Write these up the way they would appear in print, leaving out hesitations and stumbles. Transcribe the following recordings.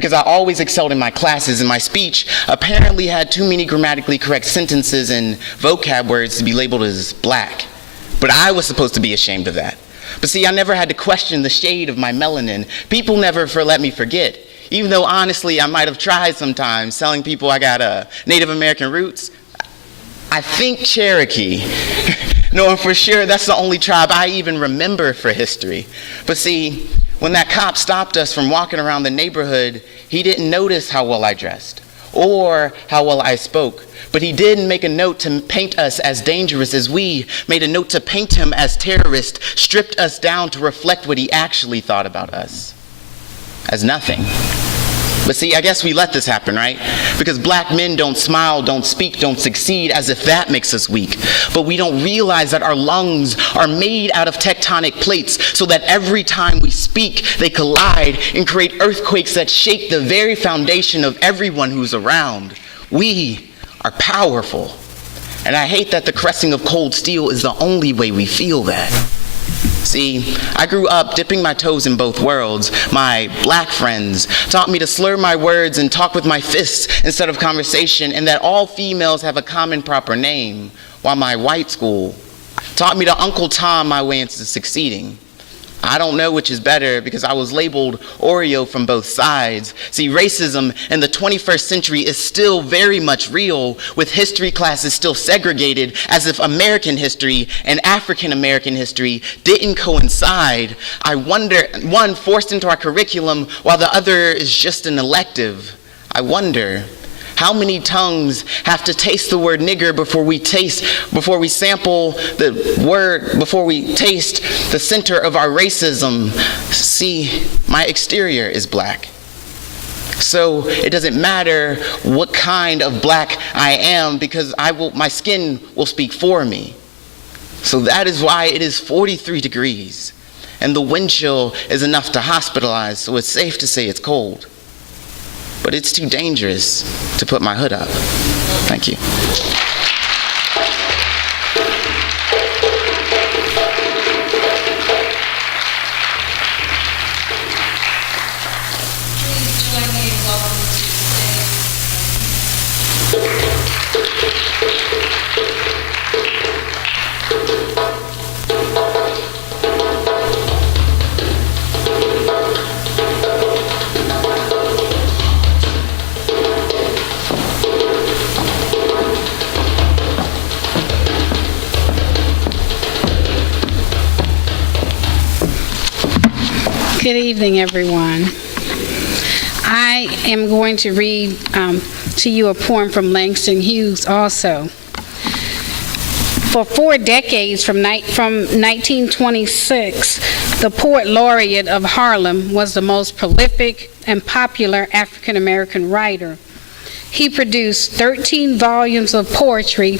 because I always excelled in my classes, and my speech apparently had too many grammatically correct sentences and vocab words to be labeled as black. But I was supposed to be ashamed of that. But see, I never had to question the shade of my melanin. People never let me forget. Even though honestly I might have tried sometimes telling people I got Native American roots, I think Cherokee, knowing for sure that's the only tribe I even remember for history. But see, when that cop stopped us from walking around the neighborhood, he didn't notice how well I dressed or how well I spoke. But he did make a note to paint us as dangerous as we made a note to paint him as terrorist, stripped us down to reflect what he actually thought about us. As nothing. But see, I guess we let this happen, right? Because black men don't smile, don't speak, don't succeed, as if that makes us weak. But we don't realize that our lungs are made out of tectonic plates, so that every time we speak, they collide and create earthquakes that shake the very foundation of everyone who's around. We are powerful. And I hate that the caressing of cold steel is the only way we feel that. See, I grew up dipping my toes in both worlds. My black friends taught me to slur my words and talk with my fists instead of conversation, and that all females have a common proper name, while my white school taught me to Uncle Tom my way into succeeding. I don't know which is better because I was labeled Oreo from both sides. See, racism in the 21st century is still very much real, with history classes still segregated as if American history and African American history didn't coincide. I wonder, one forced into our curriculum while the other is just an elective. I wonder, how many tongues have to taste the word nigger before we taste the center of our racism? See, my exterior is black. So it doesn't matter what kind of black I am, because my skin will speak for me. So that is why it is 43 degrees, and the wind chill is enough to hospitalize, so it's safe to say it's cold. But it's too dangerous to put my hood up. Thank you. Please join me in welcoming to Good evening, everyone. I am going to read to you a poem from Langston Hughes also. For 4 decades, from 1926, the poet laureate of Harlem was the most prolific and popular African American writer. He produced 13 volumes of poetry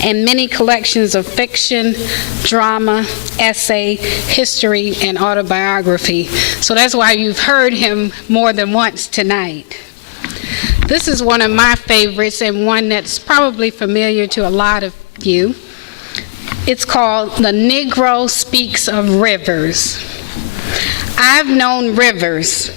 and many collections of fiction, drama, essay, history, and autobiography. So that's why you've heard him more than once tonight. This is one of my favorites, and one that's probably familiar to a lot of you. It's called The Negro Speaks of Rivers. I've known rivers.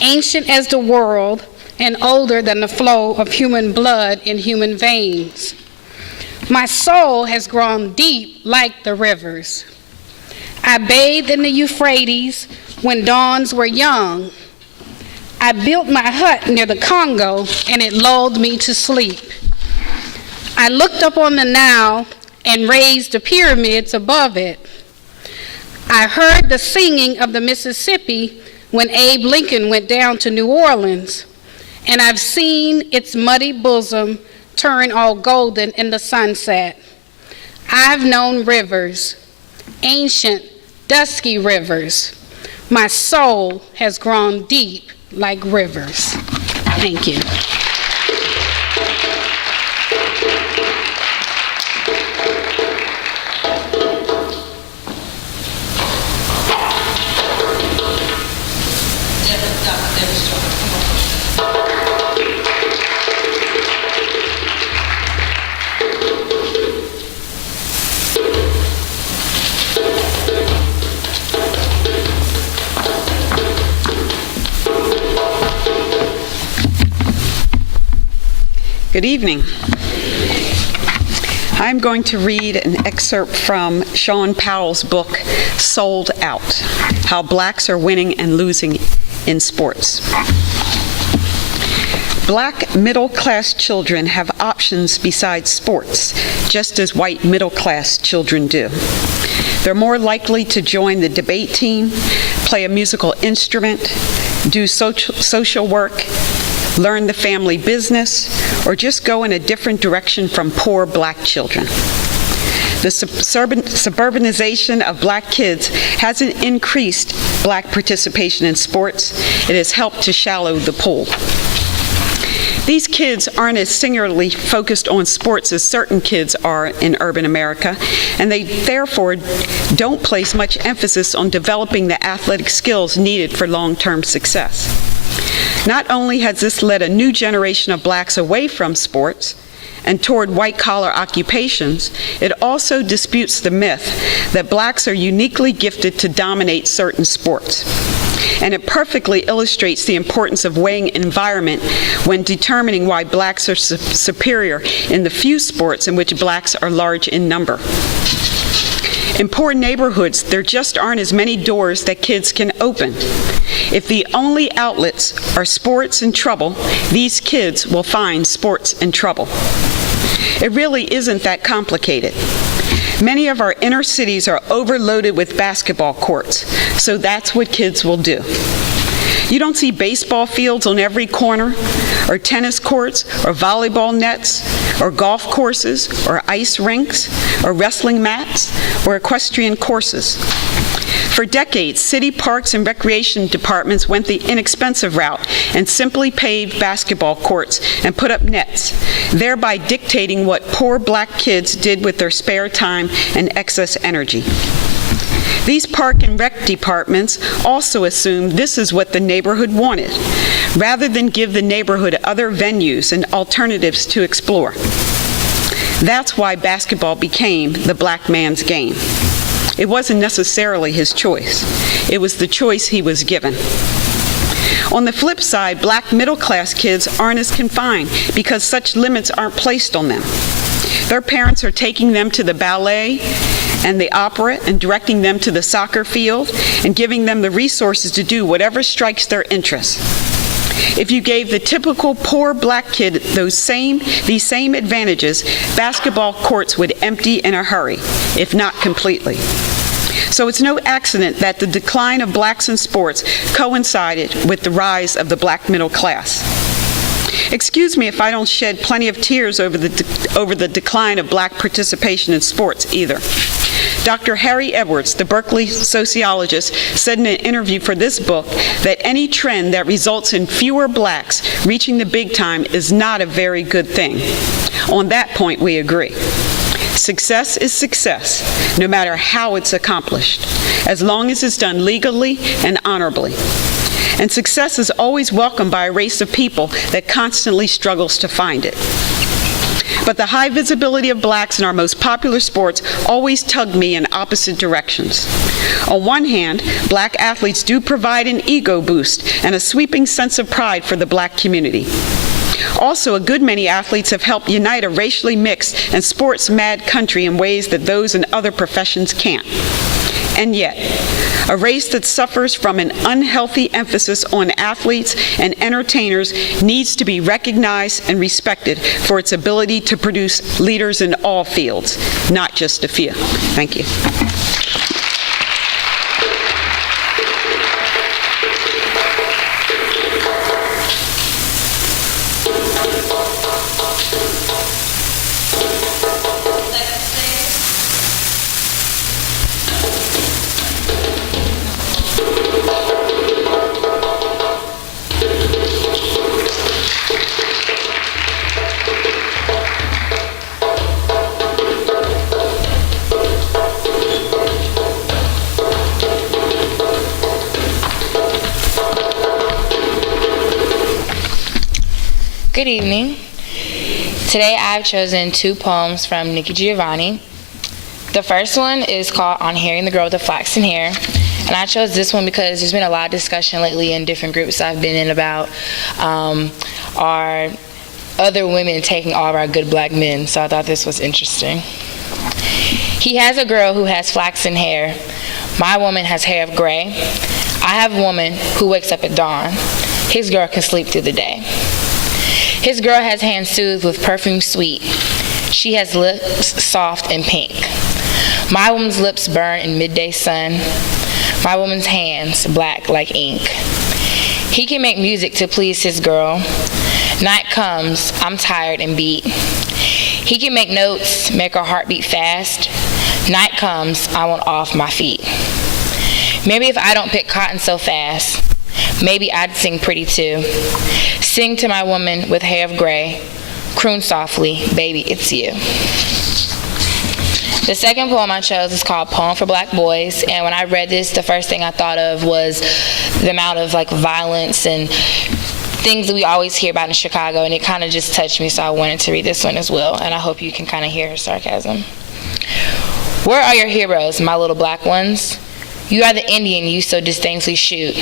Ancient as the world and older than the flow of human blood in human veins. My soul has grown deep like the rivers. I bathed in the Euphrates when dawns were young. I built my hut near the Congo and it lulled me to sleep. I looked up on the Nile and raised the pyramids above it. I heard the singing of the Mississippi when Abe Lincoln went down to New Orleans, and I've seen its muddy bosom turn all golden in the sunset. I've known rivers, ancient, dusky rivers. My soul has grown deep like rivers. Thank you. Good evening. I'm going to read an excerpt from Sean Powell's book, Sold Out: How Blacks Are Winning and Losing in Sports. Black middle-class children have options besides sports, just as white middle-class children do. They're more likely to join the debate team, play a musical instrument, do social work, learn the family business, or just go in a different direction from poor black children. The suburbanization of black kids hasn't increased black participation in sports. It has helped to shallow the pool. These kids aren't as singularly focused on sports as certain kids are in urban America, and they therefore don't place much emphasis on developing the athletic skills needed for long-term success. Not only has this led a new generation of blacks away from sports and toward white-collar occupations, it also disputes the myth that blacks are uniquely gifted to dominate certain sports. And it perfectly illustrates the importance of weighing environment when determining why blacks are superior in the few sports in which blacks are large in number. In poor neighborhoods, there just aren't as many doors that kids can open. If the only outlets are sports and trouble, these kids will find sports and trouble. It really isn't that complicated. Many of our inner cities are overloaded with basketball courts, so that's what kids will do. You don't see baseball fields on every corner, or tennis courts, or volleyball nets, or golf courses, or ice rinks, or wrestling mats, or equestrian courses. For decades, city parks and recreation departments went the inexpensive route and simply paved basketball courts and put up nets, thereby dictating what poor black kids did with their spare time and excess energy. These park and rec departments also assumed this is what the neighborhood wanted, rather than give the neighborhood other venues and alternatives to explore. That's why basketball became the black man's game. It wasn't necessarily his choice. It was the choice he was given. On the flip side, black middle-class kids aren't as confined because such limits aren't placed on them. Their parents are taking them to the ballet and the opera and directing them to the soccer field and giving them the resources to do whatever strikes their interest. If you gave the typical poor black kid these same advantages, basketball courts would empty in a hurry, if not completely. So it's no accident that the decline of blacks in sports coincided with the rise of the black middle class. Excuse me if I don't shed plenty of tears over the decline of black participation in sports either. Dr. Harry Edwards, the Berkeley sociologist, said in an interview for this book that any trend that results in fewer blacks reaching the big time is not a very good thing. On that point, we agree. Success is success, no matter how it's accomplished, as long as it's done legally and honorably. And success is always welcomed by a race of people that constantly struggles to find it. But the high visibility of blacks in our most popular sports always tugged me in opposite directions. On one hand, black athletes do provide an ego boost and a sweeping sense of pride for the black community. Also, a good many athletes have helped unite a racially mixed and sports-mad country in ways that those in other professions can't. And yet, a race that suffers from an unhealthy emphasis on athletes and entertainers needs to be recognized and respected for its ability to produce leaders in all fields, not just a few. Thank you. Good evening. Today I've chosen two poems from Nikki Giovanni. The first one is called On Hearing the Girl with the Flaxen Hair. And I chose this one because there's been a lot of discussion lately in different groups I've been in about our other women taking all of our good black men, so I thought this was interesting. He has a girl who has flaxen hair. My woman has hair of gray. I have a woman who wakes up at dawn. His girl can sleep through the day. His girl has hands soothed with perfume sweet. She has lips soft and pink. My woman's lips burn in midday sun. My woman's hands black like ink. He can make music to please his girl. Night comes, I'm tired and beat. He can make notes, make her heart beat fast. Night comes, I want off my feet. Maybe if I don't pick cotton so fast, maybe I'd sing pretty too. Sing to my woman with hair of gray, croon softly, baby, it's you. The second poem I chose is called Poem for Black Boys, and when I read this, the first thing I thought of was the amount of violence and things that we always hear about in Chicago, and it kind of just touched me, so I wanted to read this one as well, and I hope you can kind of hear her sarcasm. Where are your heroes, my little black ones? You are the Indian you so disdainfully shoot,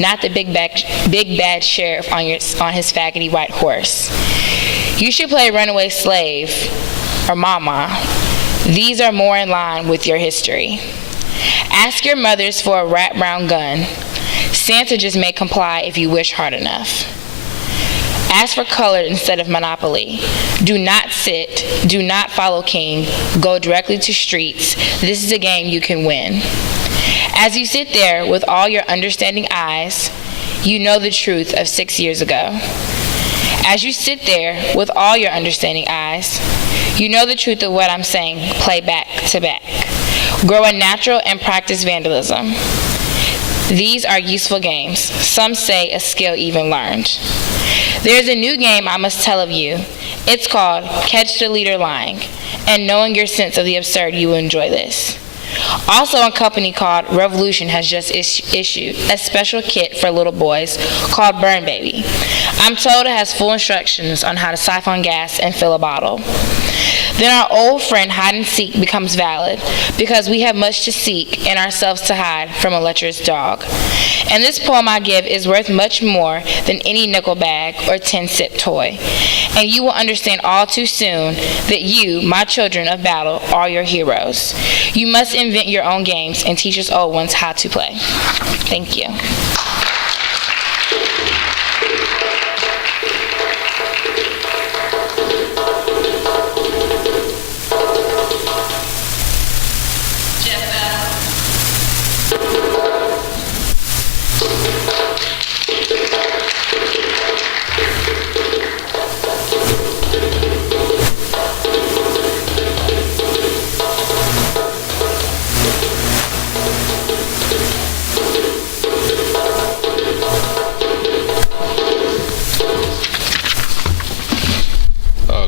not the big bad sheriff on his faggoty white horse. You should play runaway slave or mama. These are more in line with your history. Ask your mothers for a rat brown gun. Santa just may comply if you wish hard enough. Ask for color instead of monopoly. Do not sit, do not follow king, go directly to streets. This is a game you can win. As you sit there with all your understanding eyes, you know the truth of 6 years ago. As you sit there with all your understanding eyes, you know the truth of what I'm saying, play back to back. Grow a natural and practice vandalism. These are useful games. Some say a skill even learned. There's a new game I must tell of you. It's called Catch the Leader Lying, and knowing your sense of the absurd, you will enjoy this. Also, a company called Revolution has just issued a special kit for little boys called Burn Baby. I'm told it has full instructions on how to siphon gas and fill a bottle. Then our old friend hide and seek becomes valid because we have much to seek and ourselves to hide from a lecherous dog. And this poem I give is worth much more than any nickel bag or 10-cent toy. And you will understand all too soon that you, my children of battle, are your heroes. You must invent your own games and teach us old ones how to play. Thank you.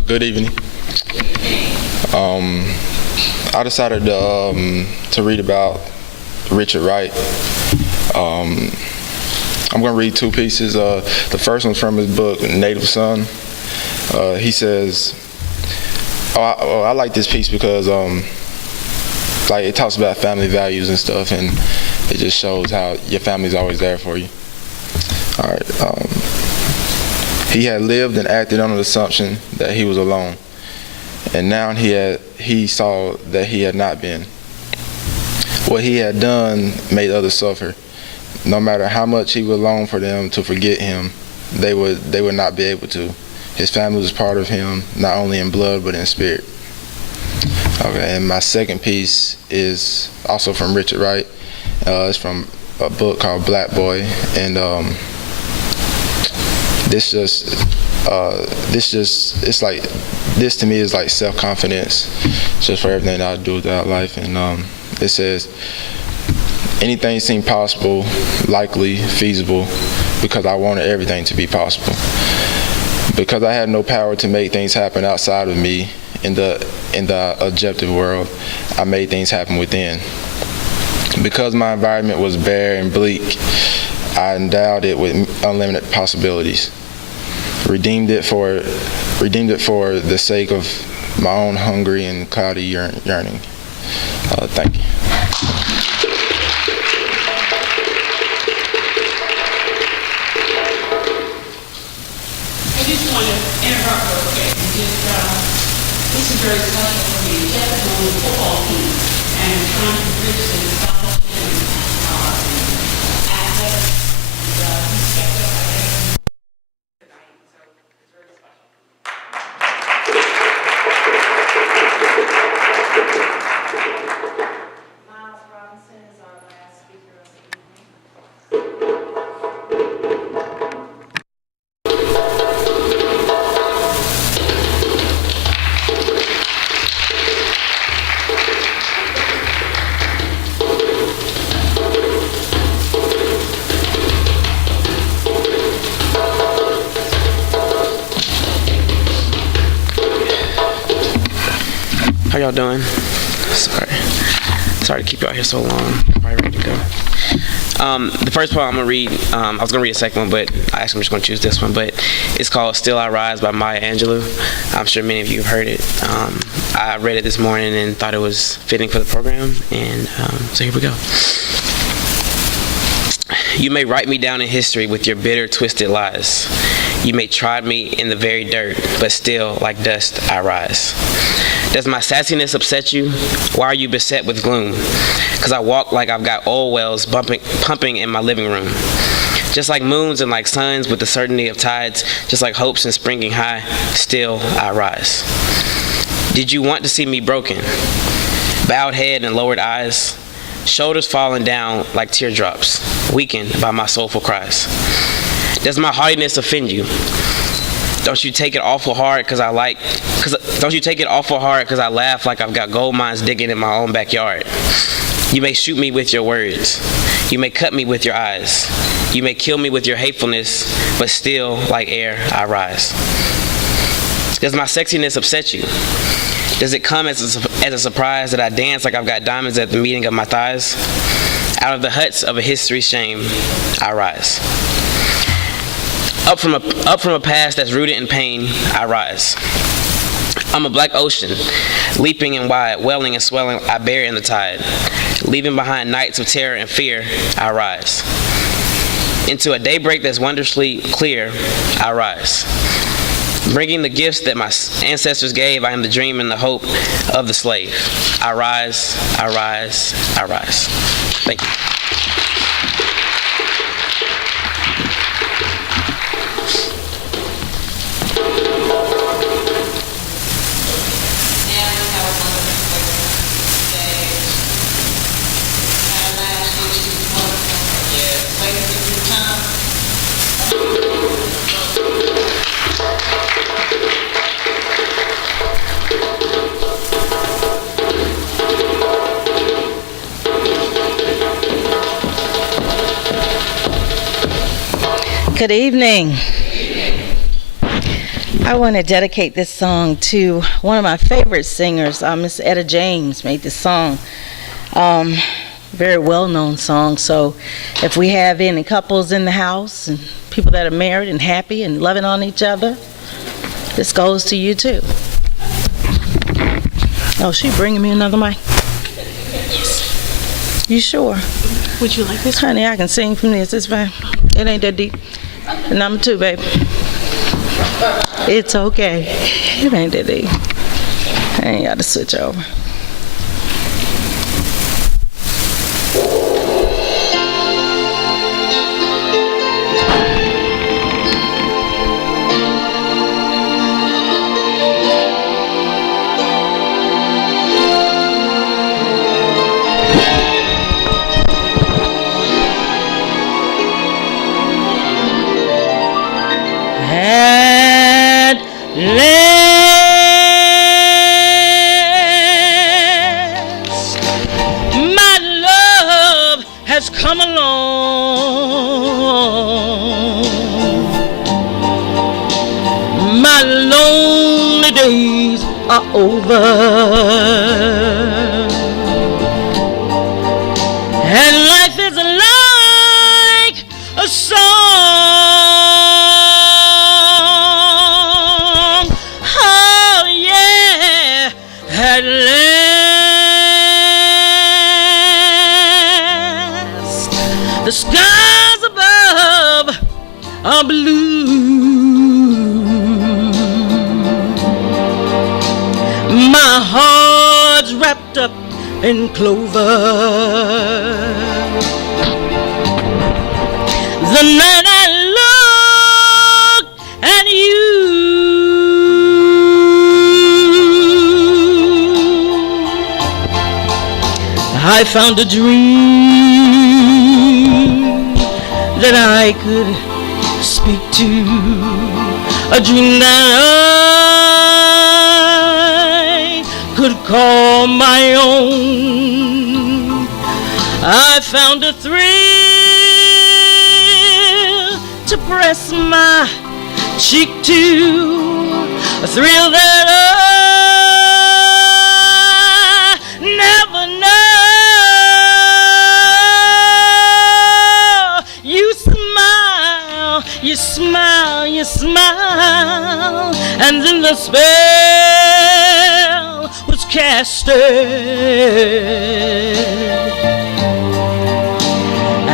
Good evening. I decided to read about Richard Wright. I'm going to read two pieces. The first one's from his book, Native Son. He says, I like this piece because it talks about family values and stuff, and it just shows how your family's always there for you. All right. He had lived and acted on the assumption that he was alone, and now he saw that he had not been. What he had done made others suffer. No matter how much he would long for them to forget him, they would not be able to. His family was part of him, not only in blood but in spirit. Okay, and my second piece is also from Richard Wright. It's from a book called Black Boy, and this to me is like self-confidence, just for everything that I do throughout life. And it says, anything seemed possible, likely, feasible, because I wanted everything to be possible. Because I had no power to make things happen outside of me in the objective world, I made things happen within. Because my environment was bare and bleak, I endowed it with unlimited possibilities. Redeemed it for the sake of my own hungry and cloudy yearning. Thank you. I just want to interrupt very special for me. Jeff is on the football team and trying to bridge the scholarship and athletics. He stepped up, I guess, tonight, so it's very special. Miles Robinson is our last speaker of the evening. How y'all doing? Sorry to keep y'all here so long. Probably ready to go. The first poem I'm gonna read, I was gonna read a second one, but I'm just gonna choose this one. But it's called "Still I Rise" by Maya Angelou. I'm sure many of you have heard it. I read it this morning and thought it was fitting for the program, and so here we go. You may write me down in history with your bitter, twisted lies. You may trod me in the very dirt, but still, like dust, I rise. Does my sassiness upset you? Why are you beset with gloom? Because I walk like I've got oil wells pumping in my living room. Just like moons and like suns with the certainty of tides, just like hopes and springing high, still I rise. Did you want to see me broken? Bowed head and lowered eyes, shoulders falling down like teardrops, weakened by my soulful cries. Does my haughtiness offend you? Don't you take it awful hard because I laugh like I've got gold mines digging in my own backyard. You may shoot me with your words. You may cut me with your eyes. You may kill me with your hatefulness, but still, like air, I rise. Does my sexiness upset you? Does it come as a surprise that I dance like I've got diamonds at the meeting of my thighs? Out of the huts of a history's shame, I rise. Up from a past that's rooted in pain, I rise. I'm a black ocean, leaping and wide, welling and swelling, I bear in the tide. Leaving behind nights of terror and fear, I rise. Into a daybreak that's wondrously clear, I rise. Bringing the gifts that my ancestors gave, I am the dream and the hope of the slave. I rise, I rise, I rise. Thank you. Good evening. I want to dedicate this song to one of my favorite singers, Miss Etta James made this song. Very well-known song, so if we have any couples in the house and people that are married and happy and loving on each other, this goes to you too. Oh, she bringing me another mic? Yes. You sure? Would you like this? Honey, I can sing from this. It's fine. It ain't that deep. Number 2, baby. It's okay. It ain't that deep. I ain't got to switch over. Come along, my lonely days are over, and life is like a song. Oh yeah, at last the skies above are blue. My and clover. The night I looked at you, I found a dream that I could speak to, a dream that I could call my own. I found a thrill to press my cheek to, a thrill that I never know. You smile, you smile, you smile, and then the spell was casted.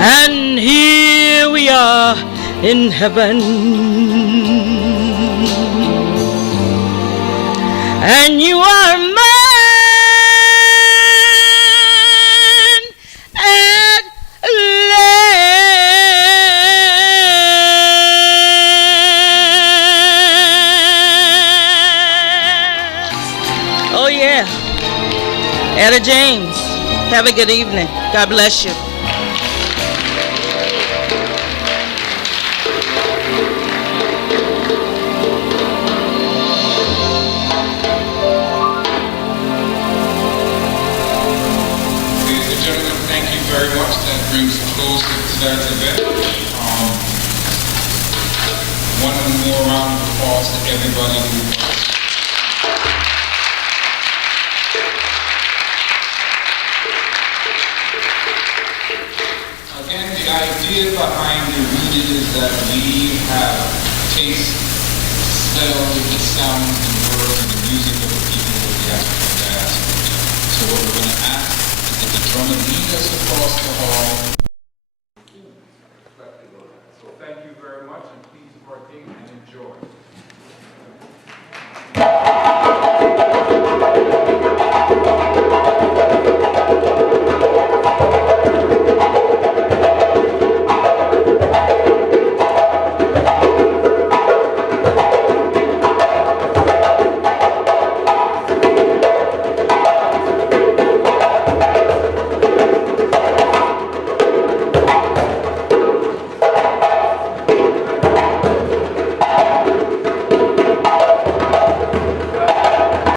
And here we are in heaven, and you are mine at last. Oh yeah, Etta James, have a good evening. God bless you. Very much. That brings a close to tonight's event. One more round of applause to everybody who again, the idea behind the reading is that we have taste, smell, the sounds, the words, and the music of the people of the African diaspora. So what we're going to ask is that the drummer lead us across the hall. So thank you very much, and please partake and enjoy.